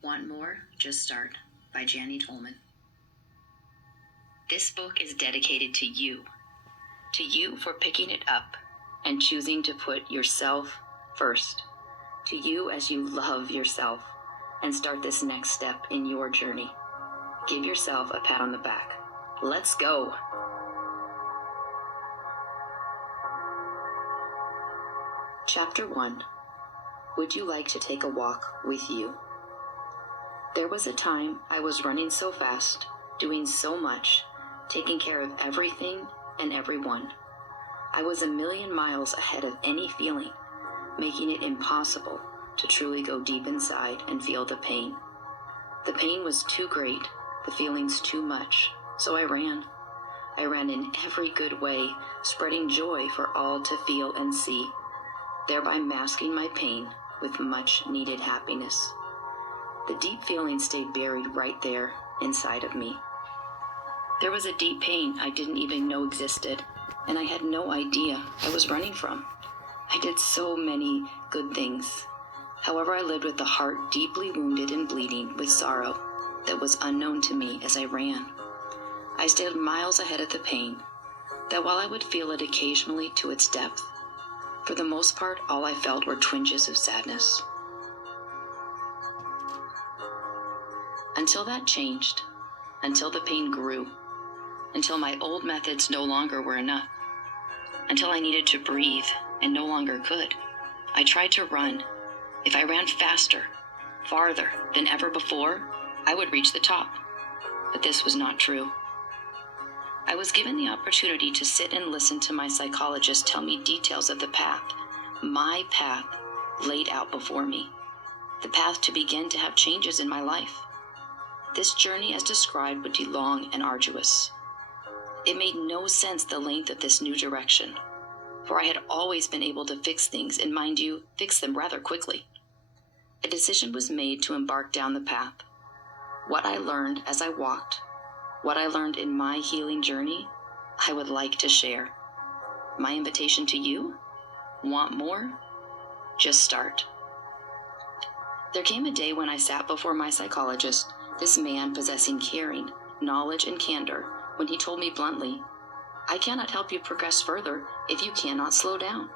Want More? Just Start by Janny Tolman. This book is dedicated to you for picking it up and choosing to put yourself first, to you as you love yourself and start this next step in your journey. Give yourself a pat on the back. Let's go. Chapter 1. Would you like to take a walk with you? There was a time I was running so fast, doing so much, taking care of everything and everyone. I was a million miles ahead of any feeling, making it impossible to truly go deep inside and feel the pain. The pain was too great, the feelings too much, so I ran. I ran in every good way, spreading joy for all to feel and see, thereby masking my pain with much needed happiness. The deep feeling stayed buried right there inside of me. There was a deep pain I didn't even know existed, and I had no idea I was running from. I did so many good things. However, I lived with a heart deeply wounded and bleeding with sorrow that was unknown to me as I ran. I stayed miles ahead of the pain, that while I would feel it occasionally to its depth, for the most part, all I felt were twinges of sadness. Until that changed, until the pain grew, until my old methods no longer were enough, until I needed to breathe and no longer could, I tried to run. If I ran faster, farther than ever before, I would reach the top. But this was not true. I was given the opportunity to sit and listen to my psychologist tell me details of the path, my path, laid out before me, the path to begin to have changes in my life. This journey, as described, would be long and arduous. It made no sense the length of this new direction, for I had always been able to fix things, and mind you, fix them rather quickly. A decision was made to embark down the path. What I learned as I walked, what I learned in my healing journey, I would like to share. My invitation to you? Want more? Just start. There came a day when I sat before my psychologist, this man possessing caring, knowledge, and candor, when he told me bluntly, I cannot help you progress further if you cannot slow down.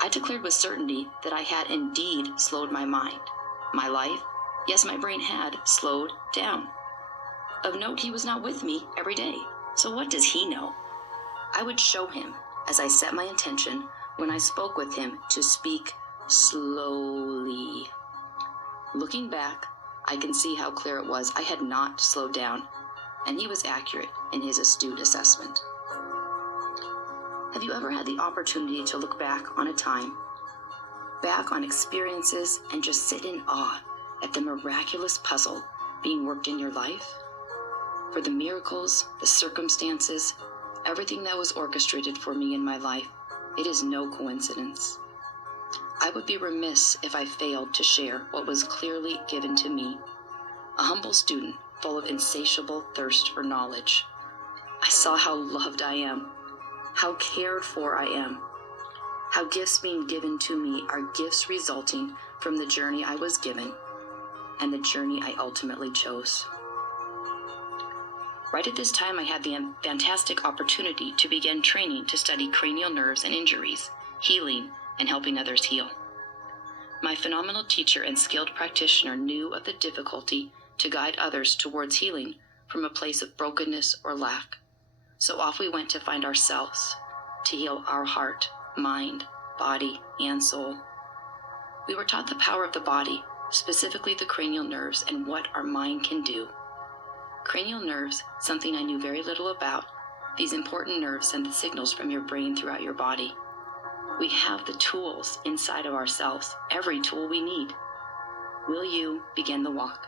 I declared with certainty that I had indeed slowed my mind, my life, yes, my brain had slowed down. Of note, he was not with me every day, so what does he know? I would show him, as I set my intention when I spoke with him, to speak slowly. Looking back, I can see how clear it was I had not slowed down, and he was accurate in his astute assessment. Have you ever had the opportunity to look back on a time, back on experiences, and just sit in awe at the miraculous puzzle being worked in your life? For the miracles, the circumstances, everything that was orchestrated for me in my life, it is no coincidence. I would be remiss if I failed to share what was clearly given to me, a humble student full of insatiable thirst for knowledge. I saw how loved I am, how cared for I am, how gifts being given to me are gifts resulting from the journey I was given and the journey I ultimately chose. Right at this time, I had the fantastic opportunity to begin training to study cranial nerves and injuries, healing, and helping others heal. My phenomenal teacher and skilled practitioner knew of the difficulty to guide others towards healing from a place of brokenness or lack. So off we went to find ourselves, to heal our heart, mind, body, and soul. We were taught the power of the body, specifically the cranial nerves, and what our mind can do. Cranial nerves, something I knew very little about. These important nerves send the signals from your brain throughout your body. We have the tools inside of ourselves, every tool we need. Will you begin the walk?